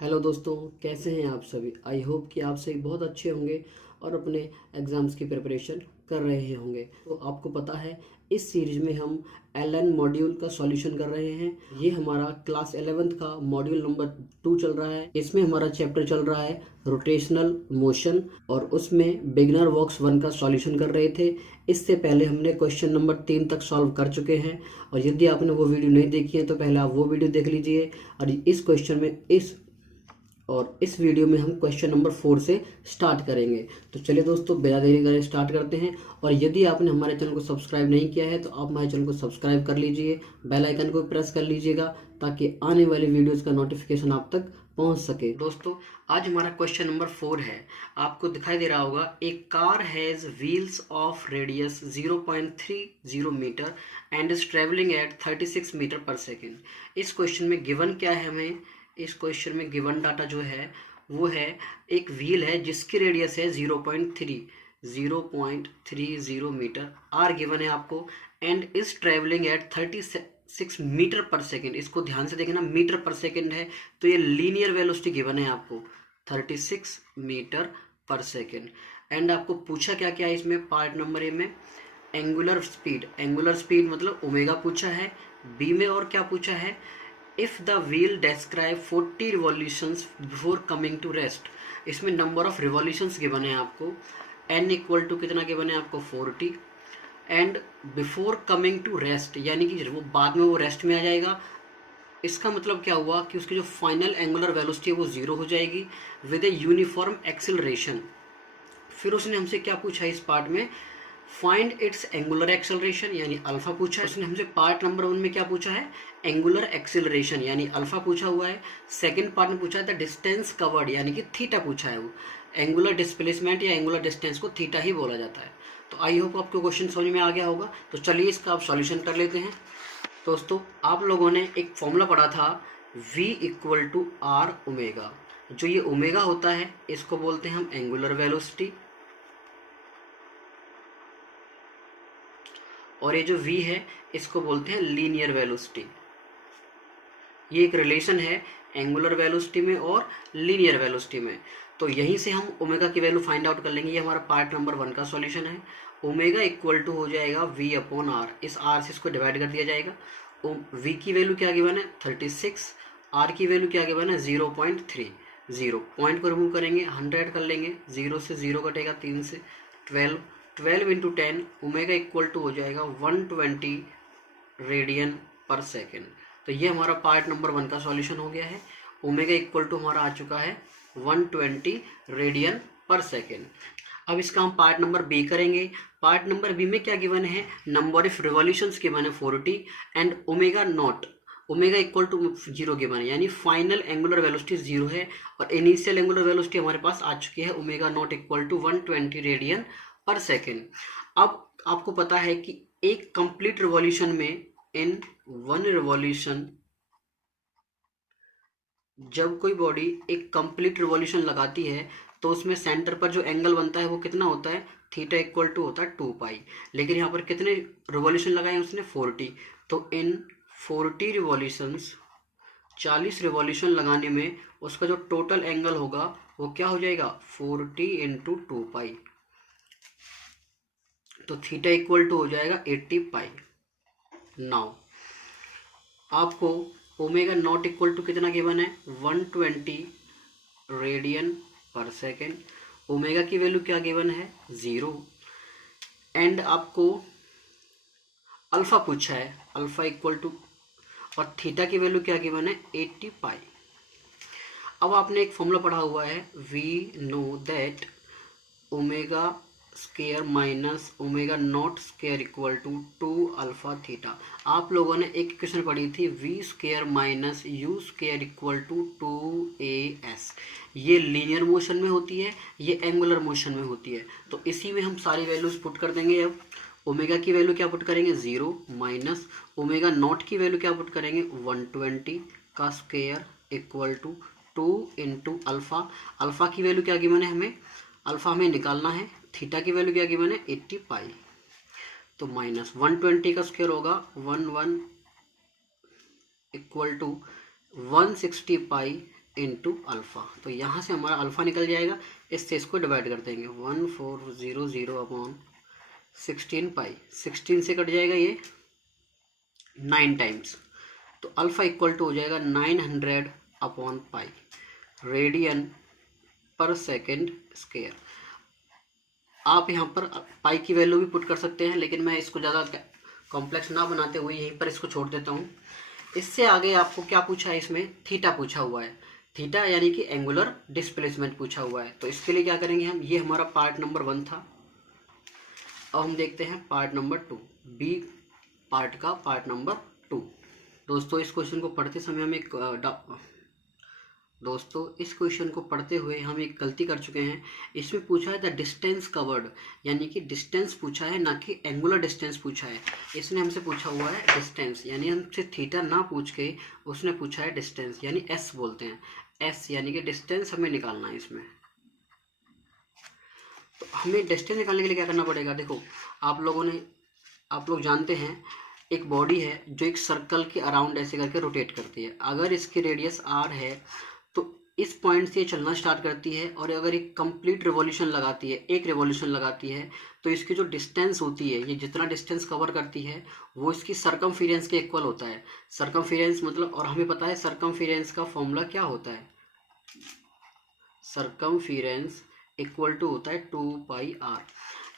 Hello दोस्तों, कैसे हैं आप सभी। आई होप कि आप सभी बहुत अच्छे होंगे और अपने एग्ज़ाम्स की प्रिपरेशन कर रहे होंगे। तो आपको पता है इस सीरीज में हम एल मॉड्यूल का सॉल्यूशन कर रहे हैं। ये हमारा क्लास 11th का मॉड्यूल नंबर 2 चल रहा है। इसमें हमारा चैप्टर चल रहा है रोटेशनल मोशन और उसमें बिगिनर वर्क्स 1 का सॉल्यूशन कर रहे थे। इससे पहले हमने क्वेश्चन नंबर 3 तक सॉल्व कर चुके हैं और यदि आपने वो वीडियो नहीं देखी है तो पहले आप वो वीडियो देख लीजिए। और इस वीडियो में हम क्वेश्चन नंबर 4 से स्टार्ट करेंगे। तो चलिए दोस्तों, बिना देरी करे स्टार्ट करते हैं। और यदि आपने हमारे चैनल को सब्सक्राइब नहीं किया है तो आप हमारे चैनल को सब्सक्राइब कर लीजिए, बेल आइकन को प्रेस कर लीजिएगा ताकि आने वाली वीडियोस का नोटिफिकेशन आप तक पहुंच सके। दोस्तों, आज हमारा क्वेश्चन नंबर 4 है। आपको दिखाई दे रहा होगा, एक car has wheels of radius 0.30 metre and is travelling at 36 metre पर सेकेंड। इस क्वेश्चन में गिवन क्या है हमें, इस क्वेश्चन में गिवन डाटा जो है वो है एक व्हील है जिसकी रेडियस है 0.30 मीटर, आर गिवन है आपको, and is travelling at 36 metre पर सेकेंड। इसको ध्यान से देखना, मीटर पर सेकेंड है तो ये लीनियर वेलोसिटी गिवन है आपको 36 मीटर पर सेकेंड। एंड आपको पूछा क्या क्या है इसमें, पार्ट नंबर ए में एंगुलर स्पीड मतलब ओमेगा पूछा है। बी में और क्या पूछा है, if the wheel describe 40 revolutions before coming to rest। इसमें नंबर ऑफ रिवॉल्यूशंस गिवन है आपको, n इक्वल टू कितना गिवन है आपको 40, and before coming to rest यानी कि वो बाद में वो रेस्ट में आ जाएगा। इसका मतलब क्या हुआ कि उसकी जो फाइनल एंगुलर वेलोसिटी है वो जीरो हो जाएगी विद ए यूनिफॉर्म एक्सिलरेशन। फिर उसने हमसे क्या पूछा इस पार्ट में, फाइंड इट्स एंगुलर एक्सेलरेशन यानी अल्फा पूछा है। उसने हमसे पार्ट नंबर 1 में क्या पूछा है, एंगुलर एक्सेलरेशन यानी अल्फा पूछा हुआ है। सेकंड पार्ट में पूछा है द डिस्टेंस कवर्ड यानी कि थीटा पूछा है। वो एंगुलर डिस्प्लेसमेंट या एंगुलर डिस्टेंस को थीटा ही बोला जाता है। तो आई होप आपको क्वेश्चन समझ में आ गया होगा। तो चलिए इसका आप सॉल्यूशन कर लेते हैं। दोस्तों, आप लोगों ने एक फॉर्मूला पढ़ा था v equal to are omega. जो ये ओमेगा होता है इसको बोलते हैं हम एंगुलर वेलोसिटी, और ये जो v है इसको बोलते हैं लीनियर वेलोसिटी। ये एक रिलेशन है एंगुलर वेलोसिटी में और लीनियर वेलोसिटी में। तो यहीं से हम ओमेगा की वैल्यू फाइंड आउट कर लेंगे। ये हमारा पार्ट नंबर 1 का सॉल्यूशन है। ओमेगा इक्वल टू हो जाएगा v अपॉन आर, इस r से इसको डिवाइड कर दिया जाएगा। v की वैल्यू क्या गिवन है 36, r की वैल्यू क्या गिवन है 0.30। पॉइंट को रिमूव करेंगे, 100 कर लेंगे, 0 से 0 कटेगा, 3 से 12 इंटू 10, ओमेगा इक्वल टू हो जाएगा 120 रेडियन पर सेकेंड। तो ये हमारा पार्ट नंबर 1 का सॉल्यूशन हो गया है। ओमेगा इक्वल टू हमारा आ चुका है 120 रेडियन पर सेकेंड। अब इसका हम पार्ट नंबर बी करेंगे। पार्ट नंबर बी में क्या गिवन है, नंबर ऑफ रिवॉल्यूशंस गिवन है 40 and omega naught, omega equal to 0 given है यानी फाइनल एंगुलर वेलोसिटी 0 है और इनिशियल एंगुलर वेलोसिटी हमारे पास आ चुकी है omega not equal to 120 radian पर सेकेंड। अब आपको पता है कि एक कंप्लीट रिवॉल्यूशन में, इन 1 रिवॉल्यूशन, जब कोई बॉडी एक कंप्लीट रिवॉल्यूशन लगाती है तो उसमें सेंटर पर जो एंगल बनता है वो कितना होता है, थीटा इक्वल टू होता है 2 पाई। लेकिन यहाँ पर कितने रिवॉल्यूशन लगाए उसने 40। तो इन 40 रिवॉल्यूशंस, 40 रिवॉल्यूशन लगाने में उसका जो टोटल एंगल होगा वो क्या हो जाएगा 40 इंटू 2 पाई। तो थीटा इक्वल टू हो जाएगा 80 पाई। नाउ आपको ओमेगा नॉट इक्वल टू कितना गिवन है 120 रेडियन पर सेकेंड। ओमेगा की वैल्यू क्या गिवन है 0, एंड आपको अल्फा पूछा है, अल्फा इक्वल टू, और थीटा की वैल्यू क्या गिवन है 80 पाई। अब आपने एक फॉर्मूला पढ़ा हुआ है, we know that omega square minus omega naught square equal to 2 alpha theta. आप लोगों ने एक इक्वेशन पढ़ी थी v square minus u square equal to 2as। ये लीनियर मोशन में होती है, ये एंगुलर मोशन में होती है। तो इसी में हम सारी वैल्यूज पुट कर देंगे। अब ओमेगा की वैल्यू क्या पुट करेंगे 0 माइनस ओमेगा नॉट की वैल्यू क्या पुट करेंगे 120 का square equal to 2 into alpha. Alpha की वैल्यू क्या गिवन है हमें, अल्फा हमें निकालना है, थीटा की वैल्यू क्या गिवन है 80 पाई। तो माइनस 120 का स्क्वायर होगा 11 equal to 160 pi into alpha. तो यहाँ से हमारा अल्फ़ा निकल जाएगा, इससे इसको डिवाइड कर देंगे 1400 अपॉन 16 पाई, 16 से कट जाएगा ये 9 टाइम्स, तो अल्फ़ा इक्वल टू हो जाएगा 900 अपॉन पाई रेडियन पर सेकेंड स्क्वायर। आप यहाँ पर पाई की वैल्यू भी पुट कर सकते हैं, लेकिन मैं इसको ज़्यादा कॉम्प्लेक्स ना बनाते हुए यहीं पर इसको छोड़ देता हूँ। इससे आगे आपको क्या पूछा है, इसमें थीटा पूछा हुआ है, थीटा यानी कि एंगुलर डिस्प्लेसमेंट पूछा हुआ है। तो इसके लिए क्या करेंगे हम, ये हमारा पार्ट नंबर 1 था। अब हम देखते हैं पार्ट नंबर 2, बी पार्ट का पार्ट नंबर 2। दोस्तों इस क्वेश्चन को पढ़ते समय हम इस क्वेश्चन को पढ़ते हुए हम एक गलती कर चुके हैं। इसमें पूछा है द डिस्टेंस कवर्ड, यानी कि डिस्टेंस पूछा है, ना कि एंगुलर डिस्टेंस पूछा है। इसने हमसे पूछा हुआ है डिस्टेंस, यानी हमसे थीटा ना पूछ के उसने पूछा है डिस्टेंस, यानी एस बोलते हैं, एस यानी कि डिस्टेंस हमें निकालना है इसमें। तो हमें डिस्टेंस निकालने के लिए क्या करना पड़ेगा, देखो आप लोग जानते हैं एक बॉडी है जो एक सर्कल के अराउंड ऐसे करके रोटेट करती है। अगर इसकी रेडियस आर है तो इस पॉइंट से ये चलना स्टार्ट करती है, और अगर एक कंप्लीट रिवॉल्यूशन लगाती है, एक रिवॉल्यूशन लगाती है, तो इसकी जो डिस्टेंस होती है, ये जितना डिस्टेंस कवर करती है वो इसकी सरकमफेरेंस के इक्वल होता है। सरकमफेरेंस मतलब, और हमें पता है सरकमफेरेंस का फॉर्मूला क्या होता है, सरकमफेरेंस इक्वल टू होता है 2 पाई आर।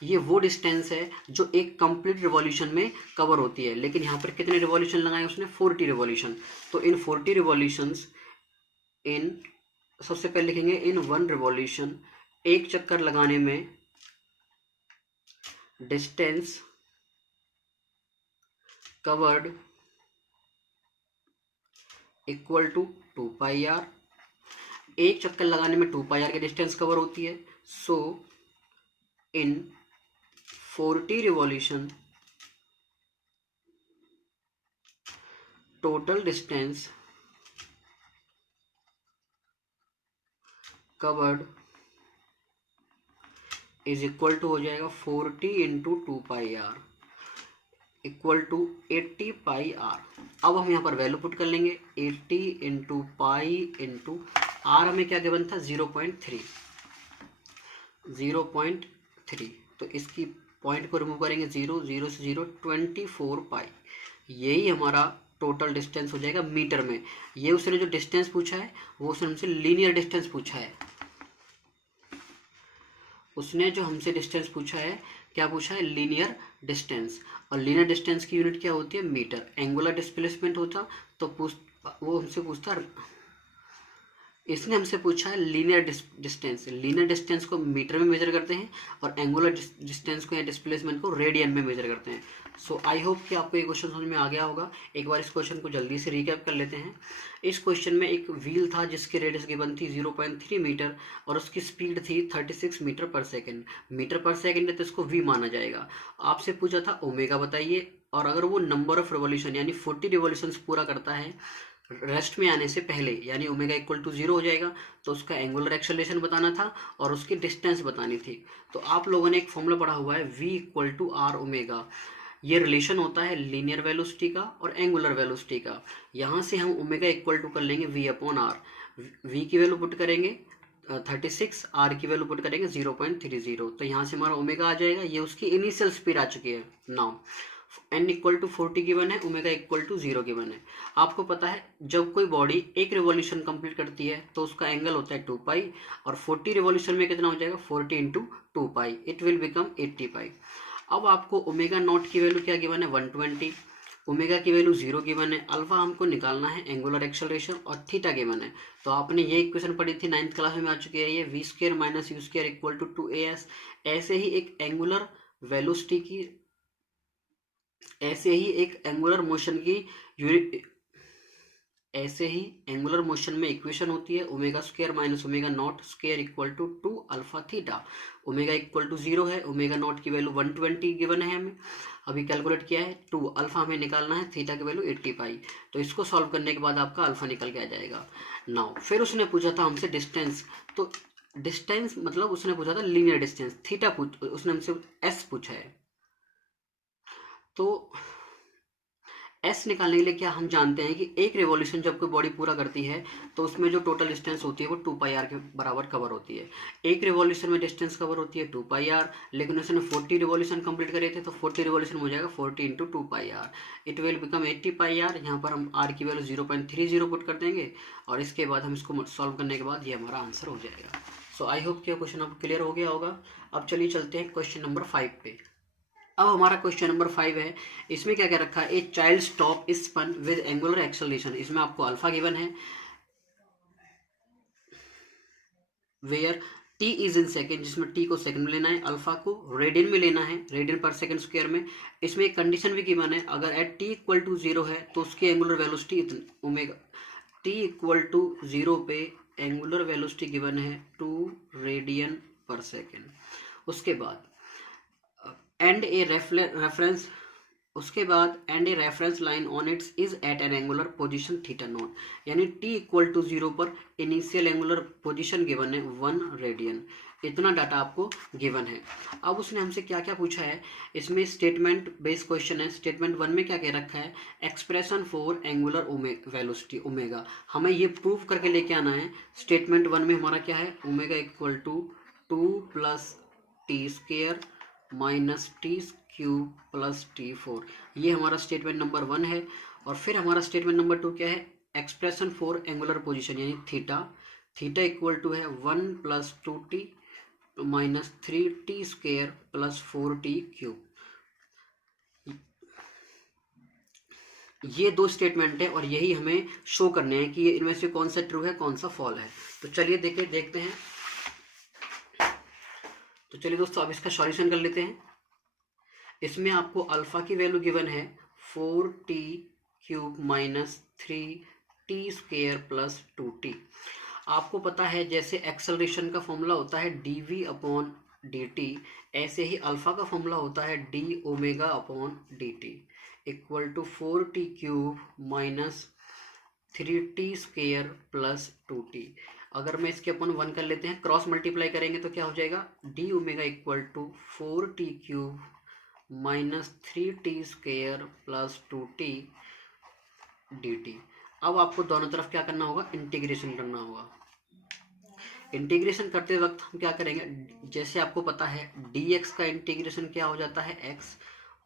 ये वो डिस्टेंस है जो एक कंप्लीट रिवॉल्यूशन में कवर होती है, लेकिन यहाँ पर कितने रिवॉल्यूशन लगाए उसने, 40 रिवॉल्यूशन। तो इन 40 रिवॉल्यूशंस, इन सबसे पहले लिखेंगे इन 1 रिवॉल्यूशन, एक चक्कर लगाने में distance covered equal to 2 pi r. एक चक्कर लगाने में 2 पाई आर की डिस्टेंस कवर होती है। So in 40 revolution total distance covered is equal to हो जाएगा 40 इंटू 2 pi r equal to 80 pi r. अब हम यहाँ पर वैल्यू पुट कर लेंगे, 80 इंटू पाई इंटू आर हमें क्या गिवन था, 0.3, तो इसकी पॉइंट को रिमूव करेंगे, 0 0 से 0, 24 पाई। यही हमारा टोटल डिस्टेंस हो जाएगा मीटर में। ये उसने जो डिस्टेंस पूछा है वो उसने हमसे लीनियर डिस्टेंस पूछा है। उसने जो हमसे डिस्टेंस पूछा है, क्या पूछा है, लीनियर डिस्टेंस। और लीनियर डिस्टेंस की यूनिट क्या होती है, मीटर। एंगुलर डिस्प्लेसमेंट होता तो वो हमसे पूछता, इसने हमसे पूछा है लीनियर डिस्टेंस। लीनियर डिस्टेंस को मीटर में मेजर करते हैं, और एंगुलर डिस्टेंस को या डिस्प्लेसमेंट को रेडियन में मेजर करते हैं। सो आई होप कि आपको ये क्वेश्चन समझ में आ गया होगा। एक बार इस क्वेश्चन को जल्दी से रिकैप कर लेते हैं। इस क्वेश्चन में एक व्हील था जिसकी रेडियस गिवन थी 0.3 मीटर, और उसकी स्पीड थी 36 मीटर पर सेकेंड। मीटर पर सेकेंड है तो इसको वी माना जाएगा। आपसे पूछा था ओमेगा बताइए, और अगर वो नंबर ऑफ रिवॉल्यूशन यानी 40 रिवॉल्यूशंस पूरा करता है रेस्ट में आने से पहले, यानी ओमेगा इक्वल टू 0 हो जाएगा, तो उसका एंगुलर एक्सेलरेशन बताना था और उसकी डिस्टेंस बतानी थी। तो आप लोगों ने एक फॉर्मूला पढ़ा हुआ है v equal to are omega. ये रिलेशन होता है लीनियर वेलोसिटी का और एंगुलर वेलोसिटी का। यहाँ से हम ओमेगा इक्वल टू कर लेंगे v अपॉन आर। v की वैल्यू पुट करेंगे 36, आर की वैल्यू पुट करेंगे 0.30, तो यहाँ से हमारा ओमेगा आ जाएगा। ये उसकी इनिशियल स्पीड आ चुकी है। Now n equal to 40 given है, ओमेगा इक्वल टू 0 गिवन है। आपको पता है जब कोई बॉडी एक रिवॉल्यूशन कंप्लीट करती है तो उसका एंगल होता है 2 पाई, और 40 रिवॉल्यूशन में कितना हो जाएगा, 40 इंटू 2 पाई, इट विल बिकम 80 पाई। अब आपको ओमेगा नॉट की वैल्यू क्या गिवन है, 120, ओमेगा की वैल्यू 0 गिवन है, अल्फा हमको निकालना है, एंगुलर एक्सेलरेशन, और थीटा गिवन है। तो आपने ये इक्वेशन पढ़ी थी 9th क्लास में आ चुकी है, ये v square minus u square equal to 2as। ऐसे ही एक एंगुलर वेलोसिटी की, ऐसे ही एक एंगुलर मोशन की यूनिट, ऐसे ही एंगुलर मोशन में इक्वेशन होती है omega square minus omega naught square equal to 2 alpha theta. Omega equal to 0 है, ओमेगा नॉट की वैल्यू 120 गिवन है हमें, अभी कैलकुलेट किया है। 2 अल्फा हमें निकालना है, थीटा की वैल्यू 80 पाई। तो इसको सॉल्व करने के बाद आपका अल्फा निकल के आ जाएगा। नाउ फिर उसने पूछा था हमसे डिस्टेंस, तो डिस्टेंस मतलब उसने पूछा था लीनियर डिस्टेंस। थीटा उसने हमसे एस पूछा है, तो एस निकालने के लिए क्या हम जानते हैं कि एक रिवॉल्यूशन जब कोई बॉडी पूरा करती है तो उसमें जो टोटल डिस्टेंस होती है वो 2πr के बराबर कवर होती है। एक रिवॉल्यूशन में डिस्टेंस कवर होती है 2πr, लेकिन उसने 40 रिवॉल्यूशन कंप्लीट करे थे तो 40 रिवॉल्यूशन हो जाएगा 40 into 2πr, it will become 80πr। यहाँ पर हम आर की वैल्यू 0.30 पुट कर देंगे और इसके बाद हम इसको सॉल्व करने के बाद ये हमारा आंसर हो जाएगा। सो आई होप कि क्वेश्चन अब क्लियर हो गया होगा। अब चलिए चलते हैं क्वेश्चन नंबर 5 पे। अब हमारा क्वेश्चन नंबर 5 है, इसमें क्या क्या रखा है, a child stop is spun with angular acceleration. इसमें आपको अल्फा गिवन है, where t is in second, जिसमें टी को सेकंड में लेना है, अल्फा को रेडियन में लेना है, रेडियन पर सेकंड स्क्वायर में। इसमें एक कंडीशन भी गिवन है, अगर एट टी इक्वल टू 0 है तो उसकी एंगुलर वेलोसिटी इतनी ओमेगा, टी इक्वल टू 0 पे एंगुलर वेलोसिटी गिवन है 2 रेडियन पर सेकेंड। उसके बाद एंड ए रेफरेंस, उसके बाद and a reference line on its is at an angular position theta naught, यानी टी इक्वल टू 0 पर इनिशियल एंगुलर पोजीशन गिवन है 1 रेडियन। इतना डाटा आपको गिवन है। अब उसने हमसे क्या क्या पूछा है, इसमें स्टेटमेंट बेस्ड क्वेश्चन है। स्टेटमेंट 1 में क्या कह रखा है, expression for angular velocity omega, हमें ये प्रूव करके लेके आना है। स्टेटमेंट 1 में हमारा क्या है, omega equal to 2 plus t square minus t cube plus T4, ये हमारा स्टेटमेंट नंबर 1 है। और फिर हमारा स्टेटमेंट नंबर 2 क्या है, एक्सप्रेशन फॉर एंगुलर पोजीशन यानी थीटा, थीटा इक्वल टू है 1 plus 2t minus 3t square plus 4t cube. ये दो स्टेटमेंट है और यही हमें शो करने हैं कि ये इनमें से कौन सा ट्रू है कौन सा फॉल है। तो चलिए देखते हैं। तो चलिए दोस्तों अब इसका सॉल्यूशन कर लेते हैं। इसमें आपको अल्फा की वैल्यू गिवन है 4t cube minus 3t square plus 2t। आपको पता है जैसे एक्सेलरेशन का फॉर्मूला होता है dv अपॉन dt, ऐसे ही अल्फा का फॉर्मूला होता है d omega upon dt equal to 4t cube minus 3t square plus 2t। अगर मैं इसके अपन 1 कर लेते हैं, क्रॉस मल्टीप्लाई करेंगे तो क्या हो जाएगा, d omega equal to 4t cube minus 3t square plus 2t dt। अब आपको दोनों तरफ क्या करना होगा, इंटीग्रेशन करना होगा। इंटीग्रेशन करते वक्त हम क्या करेंगे, जैसे आपको पता है dx का इंटीग्रेशन क्या हो जाता है x,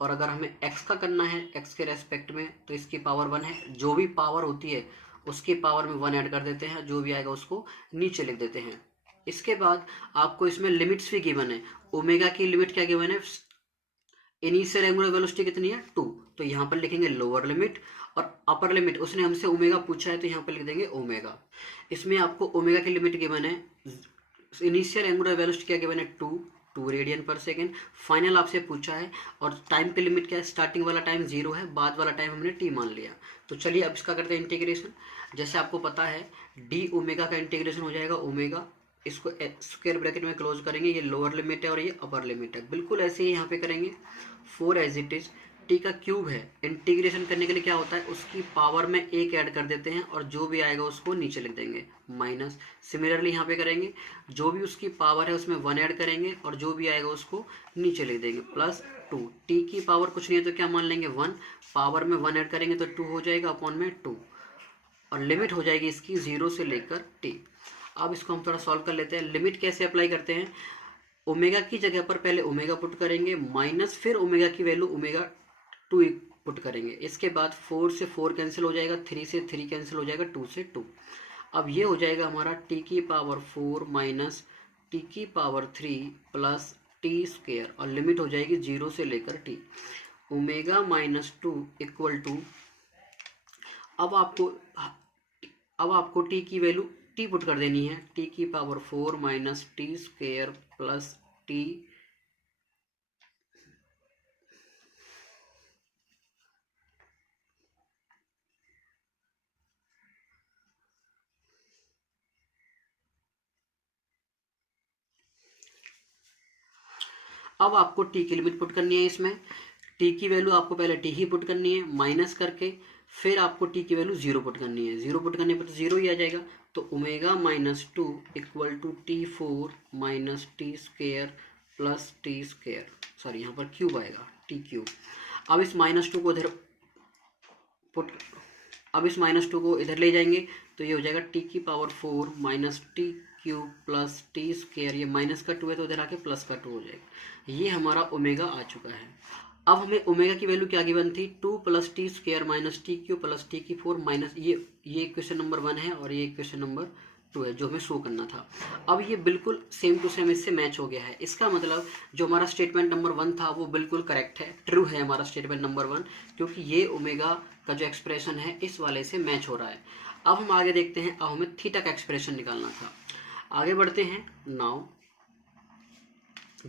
और अगर हमें x का करना है x के रेस्पेक्ट में तो इसकी पावर 1 है, जो भी पावर होती है उसकी पावर में 1 ऐड कर देते हैं, जो भी आएगा उसको नीचे लिख देते हैं। इसके बाद आपको इसमें लिमिट्स भी गिवन है। ओमेगा की लिमिट क्या गिवन है, इनिशियल एंगुलर वेलोसिटी कितनी है 2, तो यहाँ पर लिखेंगे लोअर लिमिट, और अपर लिमिट उसने हमसे ओमेगा पूछा है तो यहाँ पर लिख देंगे ओमेगा। इसमें आपको ओमेगा की लिमिट गिवन है, इनिशियल एंगुलर वेलोसिटी क्या गिवन है 2 रेडियन पर सेकेंड, फाइनल आपसे पूछा है, और टाइम की लिमिट क्या है, स्टार्टिंग वाला टाइम 0 है, बाद वाला टाइम हमने t मान लिया। तो चलिए अब इसका करते हैं इंटीग्रेशन। जैसे आपको पता है डी ओमेगा का इंटीग्रेशन हो जाएगा ओमेगा, इसको स्क्वायर ब्रैकेट में क्लोज करेंगे, ये लोअर लिमिट है और ये अपर लिमिट है, बिल्कुल ऐसे ही यहाँ पे करेंगे। 4 एज इट इज, टी का क्यूब है, इंटीग्रेशन करने के लिए क्या होता है, उसकी पावर में 1 ऐड कर देते हैं और जो भी आएगा उसको नीचे लिख देंगे माइनस। सिमिलरली यहाँ पे करेंगे, जो भी उसकी पावर है उसमें 1 ऐड करेंगे और जो भी आएगा उसको नीचे लिख देंगे प्लस 2। टी की पावर कुछ नहीं है तो क्या मान लेंगे 1, पावर में 1 ऐड करेंगे तो 2 हो जाएगा अपॉन में 2, और लिमिट हो जाएगी इसकी 0 से लेकर t। अब इसको हम थोड़ा सॉल्व कर लेते हैं। लिमिट कैसे अप्लाई करते हैं, ओमेगा की जगह पर पहले ओमेगा पुट करेंगे माइनस, फिर ओमेगा की वैल्यू ओमेगा 2 पुट करेंगे। इसके बाद 4 से 4 कैंसिल हो जाएगा, 3 से 3 कैंसिल हो जाएगा, 2 से 2। अब ये हो जाएगा हमारा टी की पावर 4 माइनस टी की पावर 3 प्लस टी स्क्वायर, और लिमिट हो जाएगी 0 से लेकर t। Omega minus 2 equal to, अब आपको t की वैल्यू t पुट कर देनी है, t की पावर 4 माइनस टी स्क्वायर प्लस t, अब आपको t की लिमिट पुट करनी है। इसमें t की वैल्यू आपको पहले t ही पुट करनी है माइनस करके, फिर आपको t की वैल्यू 0 पुट करनी है, 0 पुट करने पर तो 0 ही आ जाएगा। तो omega minus 2 equal to T4 minus t square plus t square, sorry यहाँ पर क्यूब आएगा t क्यूब। अब इस माइनस 2 को इधर पुट, अब इस -2 को इधर ले जाएंगे तो ये हो जाएगा टी की पावर 4 माइनस t cube plus t square, ये माइनस का 2 है तो इधर आके प्लस का 2 हो जाएगा। ये हमारा ओमेगा आ चुका है। अब हमें ओमेगा की वैल्यू क्या गिवन थी, 2 plus t square minus t cube plus T की 4 माइनस, ये इक्वेशन नंबर 1 है और ये इक्वेशन नंबर 2 है जो हमें शो करना था। अब ये बिल्कुल सेम टू सेम इससे मैच हो गया है। इसका मतलब जो हमारा स्टेटमेंट नंबर 1 था वो बिल्कुल करेक्ट है, ट्रू है हमारा स्टेटमेंट नंबर 1, क्योंकि ये ओमेगा का जो एक्सप्रेशन है इस वाले से मैच हो रहा है। अब हम आगे देखते हैं, अब हमें थीटा का एक्सप्रेशन निकालना था। आगे बढ़ते हैं। नाउ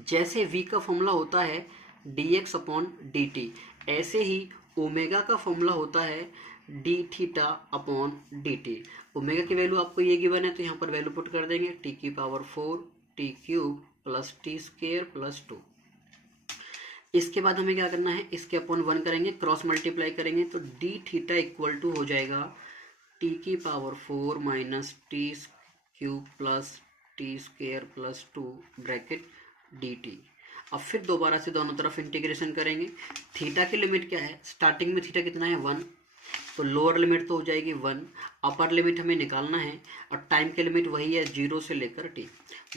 जैसे v का फॉर्मूला होता है dx अपॉन dt, ऐसे ही ओमेगा का फॉर्मूला होता है d theta upon dt। Omega की वैल्यू आपको ये गिवन है तो यहाँ पर वैल्यू पुट कर देंगे, t की power 4 T cube plus t square plus 2। इसके बाद हमें क्या करना है, इसके अपॉन 1 करेंगे, क्रॉस मल्टीप्लाई करेंगे तो d थीटा इक्वल टू हो जाएगा t की पावर 4 माइनस t cube plus t square plus 2 bracket dt। अब फिर दोबारा से दोनों तरफ इंटीग्रेशन करेंगे। थीटा की लिमिट क्या है, स्टार्टिंग में थीटा कितना है 1, तो लोअर लिमिट तो हो जाएगी 1, अपर लिमिट हमें निकालना है और टाइम की लिमिट वही है 0 से लेकर t।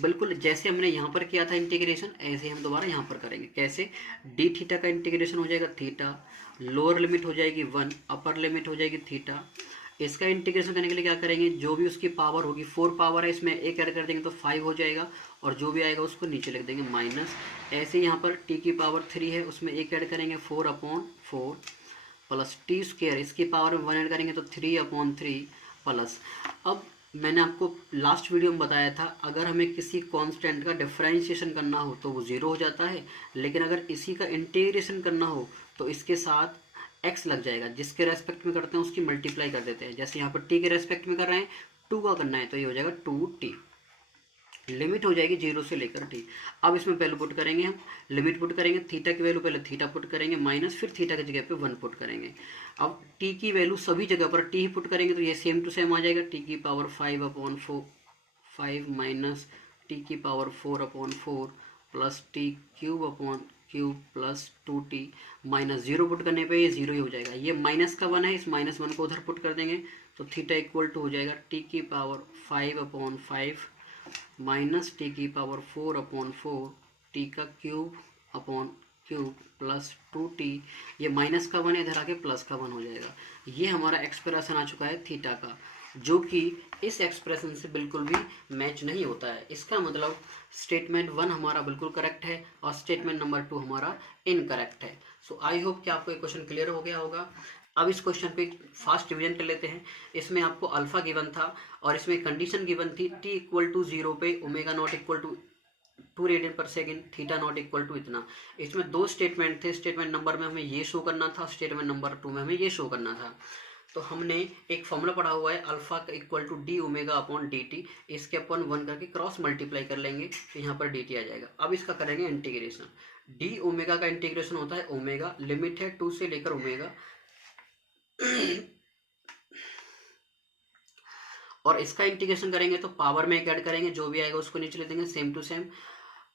बिल्कुल जैसे हमने यहाँ पर किया था इंटीग्रेशन, ऐसे ही हम दोबारा यहाँ पर करेंगे। कैसे, डी थीटा का इंटीग्रेशन हो जाएगा थीटा, लोअर लिमिट हो जाएगी 1, अपर लिमिट हो जाएगी थीटा। इसका इंटीग्रेशन करने के लिए क्या करेंगे, जो भी उसकी पावर होगी, 4 पावर है इसमें एक ऐड कर देंगे तो 5 हो जाएगा, और जो भी आएगा उसको नीचे लिख देंगे माइनस। ऐसे यहाँ पर t की पावर 3 है उसमें एक ऐड करेंगे 4 अपॉन 4 प्लस टी स्क्वायर, इसकी पावर में 1 ऐड करेंगे तो 3 अपॉन 3 प्लस। अब मैंने आपको लास्ट वीडियो में बताया था, अगर हमें किसी कांस्टेंट का डिफरेंशिएशन करना हो तो वो 0 हो जाता है, लेकिन अगर इसी का इंटीग्रेशन करना हो तो इसके साथ x लग जाएगा, जिसके रेस्पेक्ट में करते हैं उसकी मल्टीप्लाई कर देते हैं। जैसे यहाँ पर t के रेस्पेक्ट में कर रहे हैं, 2 का करना है तो ये हो जाएगा 2t, लिमिट हो जाएगी 0 से लेकर t। अब इसमें वैल्यू पुट करेंगे, हम लिमिट पुट करेंगे, थीटा की वैल्यू पहले थीटा पुट करेंगे माइनस, फिर थीटा की जगह पे 1 पुट करेंगे। अब t की वैल्यू सभी जगह पर t ही पुट करेंगे तो ये सेम टू सेम आ जाएगा, t की पावर 5 अपॉन 5 माइनस t की power 4 upon 4 plus T cube upon cube plus 2t minus 0 put करने पे ये 0 ही हो जाएगा। ये माइनस का 1 है, इस माइनस 1 को उधर पुट कर देंगे तो थीटा इक्वल टू हो जाएगा t की पावर 5 अपॉन 5 माइनस टी की पावर 4 अपॉन 4 टी का cube upon cube plus 2t, ये माइनस का 1 इधर आके प्लस का 1 हो जाएगा। ये हमारा एक्सप्रेशन आ चुका है थीटा का, जो कि इस एक्सप्रेशन से बिल्कुल भी मैच नहीं होता है। इसका मतलब स्टेटमेंट 1 हमारा बिल्कुल करेक्ट है और स्टेटमेंट नंबर 2 हमारा इनकरेक्ट है। सो आई होप कि आपको ये क्वेश्चन क्लियर हो गया होगा। अब इस क्वेश्चन पे फास्ट रिवीजन कर लेते हैं। इसमें आपको अल्फा गिवन था और इसमें कंडीशन गिवन थी t इक्वल टू 0 पे omega not equal to 2 radian पर second, theta not equal to इतना। इसमें 2 स्टेटमेंट थे, स्टेटमेंट नंबर में हमें ये शो करना था, स्टेटमेंट नंबर 2 में हमें ये शो करना था। तो हमने एक फॉर्मूला पढ़ा हुआ है अल्फा का equal to d omega upon d t, इसके अपन 1 करके क्रॉस मल्टीप्लाई कर लेंगे तो यहाँ पर डी टी आ जाएगा। अब इसका करेंगे इंटीग्रेशन। डी ओमेगा का इंटीग्रेशन होता है ओमेगा, लिमिट है 2 से लेकर ओमेगा और इसका इंटीग्रेशन करेंगे तो पावर में एक ऐड करेंगे, जो भी आएगा उसको नीचे ले देंगे सेम टू सेम,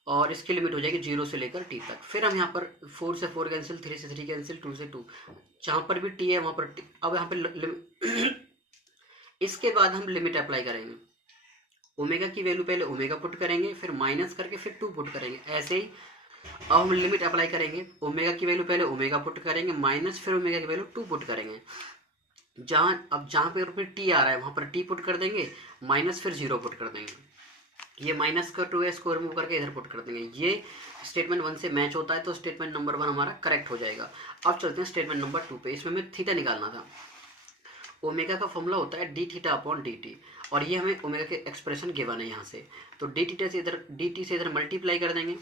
और इसकी लिमिट हो जाएगी 0 से लेकर t तक। फिर हम यहाँ पर 4 से 4 कैंसिल, 3 से 3 कैंसिल, 2 से 2, जहाँ पर भी t है वहाँ पर t। अब यहाँ पर इसके बाद हम लिमिट अप्लाई करेंगे। ओमेगा की वैल्यू पहले ओमेगा पुट करेंगे, फिर माइनस करके फिर 2 पुट करेंगे, ऐसे ही। अब हम लिमिट अप्लाई करेंगे, ओमेगा की वैल्यू पहले ओमेगा पुट करेंगे माइनस, फिर ओमेगा की वैल्यू 2 पुट करेंगे। जहाँ पे t आ रहा है वहाँ पर t पुट कर देंगे, माइनस फिर 0 पुट कर देंगे। ये माइनस का 2 है, इसको रिमूव करके इधर पुट कर देंगे। ये स्टेटमेंट 1 से मैच होता है तो स्टेटमेंट नंबर 1 हमारा करेक्ट हो जाएगा। अब चलते हैं स्टेटमेंट नंबर 2 पे। इसमें हमें थीटा निकालना था। ओमेगा का फॉर्मूला होता है D theta upon d T, और ये हमें ओमेगा के एक्सप्रेशन गिवन है यहाँ से, तो डी थीटा से इधर डी टी से इधर मल्टीप्लाई कर देंगे।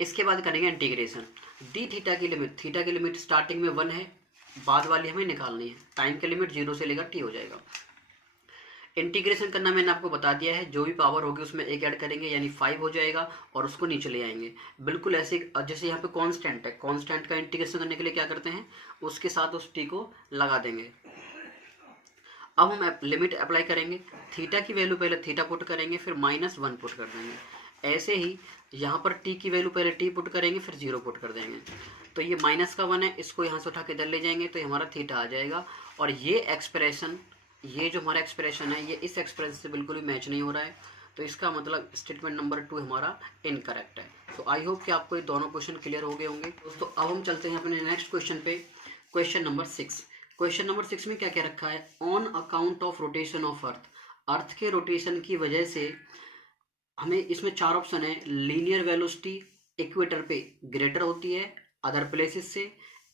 इसके बाद करेंगे इंटीग्रेशन। डी थीटा की लिमिट, थीटा की लिमिट स्टार्टिंग में 1 है, बाद वाली हमें निकालनी है, टाइम की लिमिट 0 से लेकर t हो जाएगा। इंटीग्रेशन करना मैंने आपको बता दिया है, जो भी पावर होगी उसमें एक ऐड करेंगे यानी 5 हो जाएगा और उसको नीचे ले आएंगे। बिल्कुल ऐसे जैसे यहाँ पे कांस्टेंट है, कांस्टेंट का इंटीग्रेशन करने के लिए क्या करते हैं, उसके साथ उस t को लगा देंगे। अब हम लिमिट अप्लाई करेंगे, थीटा की वैल्यू पहले थीटा पुट करेंगे, फिर -1 पुट कर देंगे। ऐसे ही यहाँ पर टी की वैल्यू पहले टी पुट करेंगे फिर 0 पुट कर देंगे। तो ये माइनस का 1 है, इसको यहाँ से उठा के इधर ले जाएंगे तो ये हमारा थीटा आ जाएगा। और ये एक्सप्रेशन, ये जो हमारा एक्सप्रेशन है ये इस एक्सप्रेशन से बिल्कुल भी मैच नहीं हो रहा है, तो इसका मतलब स्टेटमेंट नंबर 2 हमारा इनकरेक्ट है। तो आई होप कि आपको ये दोनों क्वेश्चन क्लियर हो गए होंगे दोस्तों। अब हम चलते हैं अपने नेक्स्ट क्वेश्चन पे, क्वेश्चन नंबर 6। क्वेश्चन नंबर 6 में क्या क्या रखा है, on account of rotation of earth, earth के रोटेशन की वजह से हमें इसमें 4 ऑप्शन है, लीनियर वेलोसिटी इक्वेटर पे ग्रेटर होती है अदर प्लेसेस से,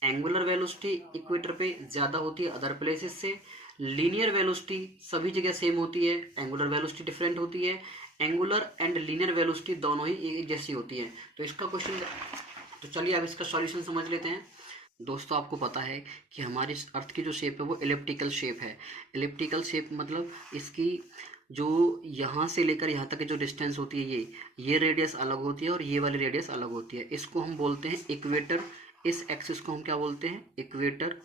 एंगुलर वेलोसिटी इक्वेटर पे ज़्यादा होती है अदर प्लेसेस से, लीनियर वेलोसिटी सभी जगह सेम होती है, एंगुलर वेलोसिटी डिफरेंट होती है, एंगुलर एंड लीनियर वेलोसिटी दोनों ही एक जैसी होती है। तो इसका क्वेश्चन, तो चलिए अब इसका सॉल्यूशन समझ लेते हैं। दोस्तों आपको पता है कि हमारी अर्थ की जो शेप है वो एलिप्टिकल शेप है। एलिप्टिकल शेप मतलब इसकी जो यहाँ से लेकर यहाँ तक की जो डिस्टेंस होती है ये रेडियस अलग होती है और ये वाली रेडियस अलग होती है। इसको हम बोलते हैं इक्वेटर, इस एक्सिस को हम क्या बोलते हैं, इक्वेटर,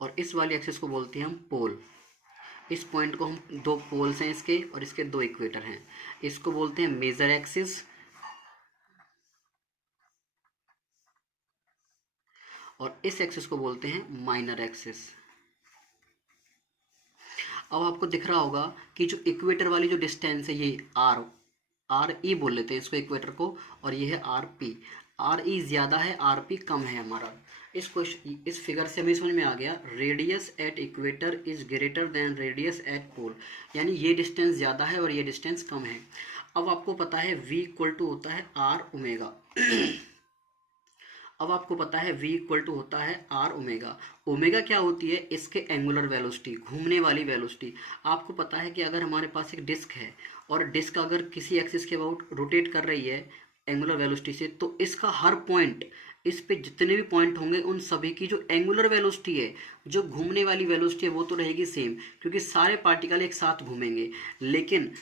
और इस वाली एक्सिस को बोलते हैं हम पोल। इस पॉइंट को हम, 2 पोल्स हैं इसके और इसके 2 इक्वेटर हैं, इसको बोलते हैं मेजर एक्सिस और इस एक्सिस को बोलते हैं माइनर एक्सिस। अब आपको दिख रहा होगा कि जो इक्वेटर वाली जो डिस्टेंस है ये आर ई बोल लेते हैं इसको इक्वेटर को, और ये है आर पी। आर ई ज़्यादा है, आर पी कम है हमारा। इस फिगर से हमें समझ में आ गया, radius at equator is greater than radius at pole, यानी ये डिस्टेंस ज़्यादा है और ये डिस्टेंस कम है। अब आपको पता है v इक्वल टू होता है आर ओमेगा। अब आपको पता है v इक्वल टू होता है आर ओमेगा। ओमेगा क्या होती है, इसके एंगुलर वेलोसिटी, घूमने वाली वेलोसिटी। आपको पता है कि अगर हमारे पास एक डिस्क है और डिस्क अगर किसी एक्सिस के अबाउट रोटेट कर रही है एंगुलर वेलोसिटी से, तो इसका हर पॉइंट, इस पे जितने भी पॉइंट होंगे उन सभी की जो एंगुलर वेलोसिटी है, जो घूमने वाली वेलोसिटी है, वो तो रहेगी सेम, क्योंकि सारे पार्टिकल एक साथ घूमेंगे। लेकिन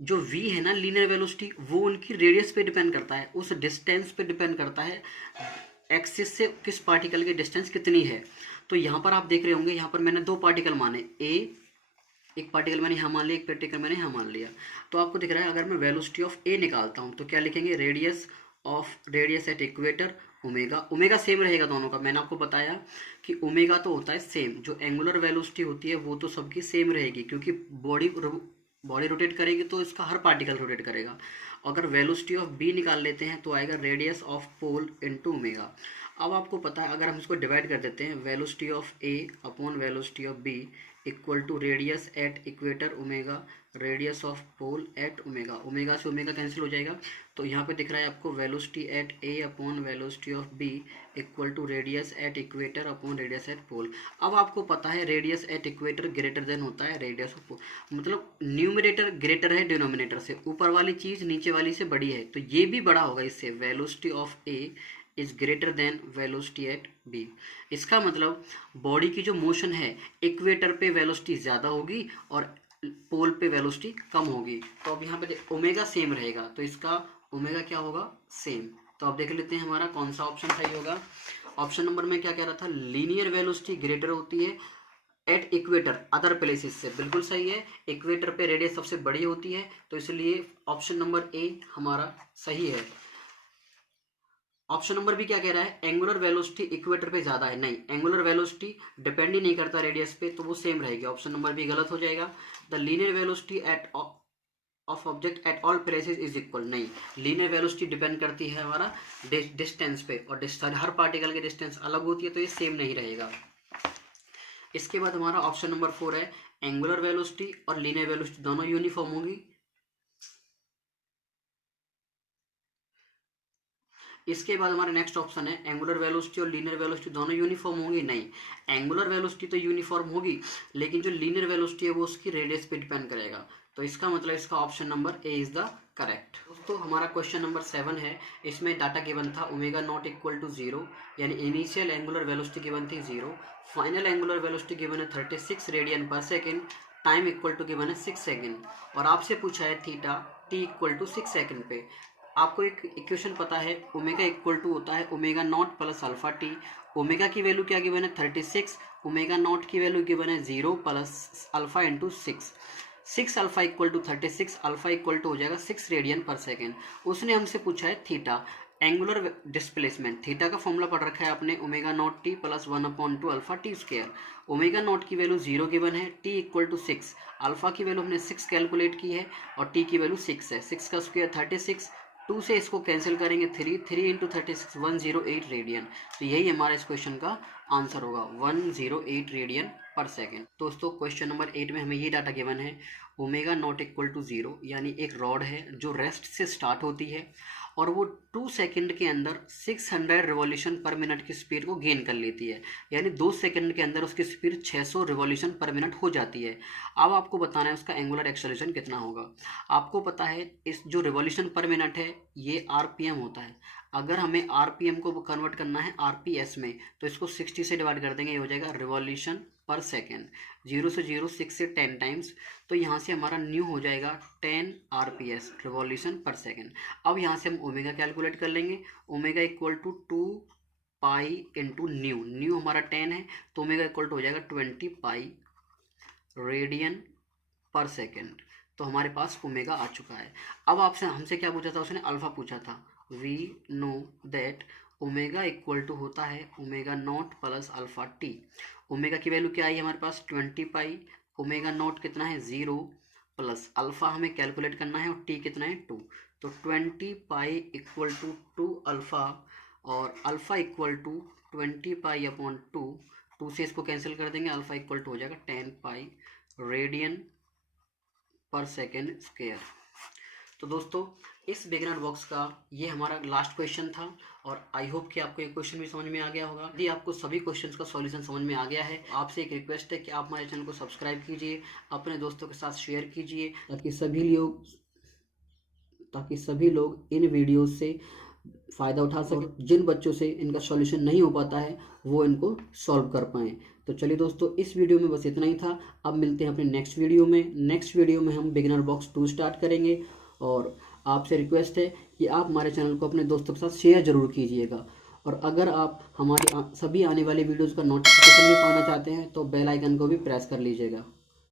जो v है ना, लीनियर वेलोसिटी, वो उनकी रेडियस पे डिपेंड करता है, उस डिस्टेंस पे डिपेंड करता है, एक्सिस से किस पार्टिकल की डिस्टेंस कितनी है। तो यहाँ पर आप देख रहे होंगे, यहाँ पर मैंने 2 पार्टिकल माने, एक पार्टिकल मैंने यहाँ मान लिया, एक पार्टिकल मैंने यहाँ मान लिया। तो आपको दिख रहा है अगर मैं वेलोसिटी ऑफ ए निकालता हूँ तो क्या लिखेंगे, radius at equator omega. Omega same रहेगा दोनों का, मैंने आपको बताया कि ओमेगा तो होता है सेम, जो एंगुलर वेलोसिटी होती है वो तो सबकी सेम रहेगी, क्योंकि बॉडी रोटेट करेगी तो इसका हर पार्टिकल रोटेट करेगा। अगर वेलोसिटी ऑफ बी निकाल लेते हैं तो आएगा radius of pole into omega. अब आपको पता है, अगर हम इसको डिवाइड कर देते हैं, velocity of A upon velocity of B equal to radius at equator omega, radius of pole at omega. Omega से ओमेगा कैंसिल हो जाएगा, तो यहाँ पे दिख रहा है आपको velocity at A upon velocity of B equal to radius at equator upon radius at pole. अब आपको पता है radius at equator greater than होता है रेडियस ऑफ पोल, मतलब न्यूमरेटर ग्रेटर है डिनोमिनेटर से, ऊपर वाली चीज़ नीचे वाली से बड़ी है, तो ये भी बड़ा होगा इससे। Velocity of A is greater than velocity at B. इसका मतलब बॉडी की जो मोशन है, इक्वेटर पे वेलोसिटी ज़्यादा होगी और पोल पे वेलोसिटी कम होगी। तो अब यहाँ पे ओमेगा सेम रहेगा, तो इसका ओमेगा क्या होगा, सेम। तो अब देख लेते हैं हमारा कौन सा ऑप्शन सही होगा। ऑप्शन नंबर में क्या कह रहा था, लीनियर वेलोसिटी ग्रेटर होती है एट इक्वेटर अदर प्लेसेस से, बिल्कुल सही है। इक्वेटर पे रेडियस सबसे बड़ी होती है, तो इसलिए ऑप्शन नंबर ए हमारा सही है। ऑप्शन नंबर भी क्या कह रहा है, एंगुलर वेलोसिटी इक्वेटर पे ज़्यादा है, नहीं, एंगुलर वेलोसिटी डिपेंड ही नहीं करता रेडियस पे, तो वो सेम रहेगी। ऑप्शन नंबर भी गलत हो जाएगा। The linear velocity at of object at all places is equal, नहीं, लीनियर वेलोसिटी डिपेंड करती है हमारा डिस्टेंस पे, और हर पार्टिकल की डिस्टेंस अलग होती है, तो ये सेम नहीं रहेगा। इसके बाद हमारा ऑप्शन नंबर 4 है, एंगुलर वेलोसिटी और लीनियर वेलोसिटी दोनों यूनिफॉर्म होगी। इसके बाद हमारा नेक्स्ट ऑप्शन है, एंगुलर वेलोसिटी और लीनियर वेलोसिटी दोनों यूनिफॉर्म होंगी, नहीं, एंगुलर वेलोसिटी तो यूनिफॉर्म होगी, लेकिन जो लीनियर वेलोसिटी है वो उसकी रेडियस पे डिपेंड करेगा। तो इसका मतलब इसका option number A is the correct. दोस्तों हमारा क्वेश्चन नंबर 7 है, इसमें डाटा गिवन था ओमेगा नॉट इक्वल टू 0, यानी इनिशियल एंगुलर वेलोसिटी गिवन थी 0, फाइनल एंगुलर वेलोसिटी गिवन है 36 रेडियन पर second, time equal to given है 6 सेकेंड, और आपसे पूछा है theta t equal to 6 second पे। आपको एक इक्वेशन पता है, ओमेगा इक्वल टू होता है omega naught plus alpha t. Omega की वैल्यू क्या गिवन है 36, ओमेगा नॉट की वैल्यू गिवन है 0 plus alpha into 6। 6 alpha equal to 36, alpha equal to हो जाएगा 6 रेडियन पर सेकेंड। उसने हमसे पूछा है थीटा, एंगुलर डिस्प्लेसमेंट। थीटा का फॉर्मूला पढ़ रखा है आपने, omega naught T plus 1/2 alpha T square. Omega naught की वैल्यू 0 गिवन है, टी इक्वल टू 6, अल्फा की वैल्यू हमने 6 कैलकुलेट की है और टी की वैल्यू 6 है। 6 का स्क्वायर 36, 2 से इसको कैंसिल करेंगे 3 इंटू 36 108 रेडियन। तो यही हमारा इस क्वेश्चन का आंसर होगा, 108 रेडियन पर सेकेंड। दोस्तों क्वेश्चन नंबर 8 में हमें ये डाटा गिवन है, ओमेगा नॉट इक्वल टू 0, यानी एक रॉड है जो रेस्ट से स्टार्ट होती है और वो 2 सेकंड के अंदर 600 रिवॉल्यूशन पर मिनट की स्पीड को गेन कर लेती है, यानी 2 सेकंड के अंदर उसकी स्पीड 600 रिवॉल्यूशन पर मिनट हो जाती है। अब आपको बताना है उसका एंगुलर एक्सेलरेशन कितना होगा। आपको पता है इस जो रिवॉल्यूशन पर मिनट है ये आरपीएम होता है। अगर हमें आरपीएम को कन्वर्ट करना है आरपीएस में तो इसको 60 से डिवाइड कर देंगे, ये हो जाएगा रिवॉल्यूशन पर सेकेंड। 0 से 0 6 से 10 टाइम्स, तो यहाँ से हमारा न्यू हो जाएगा 10 आरपीएस रिवॉल्यूशन पर सेकेंड। अब यहाँ से हम ओमेगा कैलकुलेट कर लेंगे, omega equal to 2 pi into nu, nu हमारा 10 है तो ओमेगा इक्वल टू हो जाएगा 20 पाई रेडियन पर सेकेंड। तो हमारे पास ओमेगा आ चुका है। अब आपसे हमसे क्या पूछा था उसने, अल्फा पूछा था। We know that omega equal to होता है omega naught plus alpha t. Omega की वैल्यू क्या आई हमारे पास 20 पाई, ओमेगा नॉट कितना है 0 प्लस अल्फा हमें कैलकुलेट करना है और टी कितना है 2, तो 20 पाई इक्वल टू 2 अल्फा और alpha equal to 20 pi upon 2, 2 से इसको कैंसिल कर देंगे, अल्फा इक्वल टू हो जाएगा 10 पाई रेडियन पर सेकेंड स्क्वायर। तो दोस्तों इस बिगिनर बॉक्स का ये हमारा लास्ट क्वेश्चन था और आई होप कि आपको ये क्वेश्चन भी समझ में आ गया होगा। यदि आपको सभी क्वेश्चंस का सॉल्यूशन समझ में आ गया है, आपसे एक रिक्वेस्ट है कि आप हमारे चैनल को सब्सक्राइब कीजिए, अपने दोस्तों के साथ शेयर कीजिए ताकि सभी लोग इन वीडियो से फ़ायदा उठा सकें। जिन बच्चों से इनका सॉल्यूशन नहीं हो पाता है वो इनको सॉल्व कर पाएँ। तो चलिए दोस्तों इस वीडियो में बस इतना ही था। अब मिलते हैं अपने नेक्स्ट वीडियो में। नेक्स्ट वीडियो में हम बिगिनर बॉक्स 2 स्टार्ट करेंगे और आपसे रिक्वेस्ट है कि आप हमारे चैनल को अपने दोस्तों के साथ शेयर ज़रूर कीजिएगा। और अगर आप हमारी सभी आने वाली वीडियोज़ का नोटिफिकेशन भी पाना चाहते हैं तो बेल आइकन को भी प्रेस कर लीजिएगा।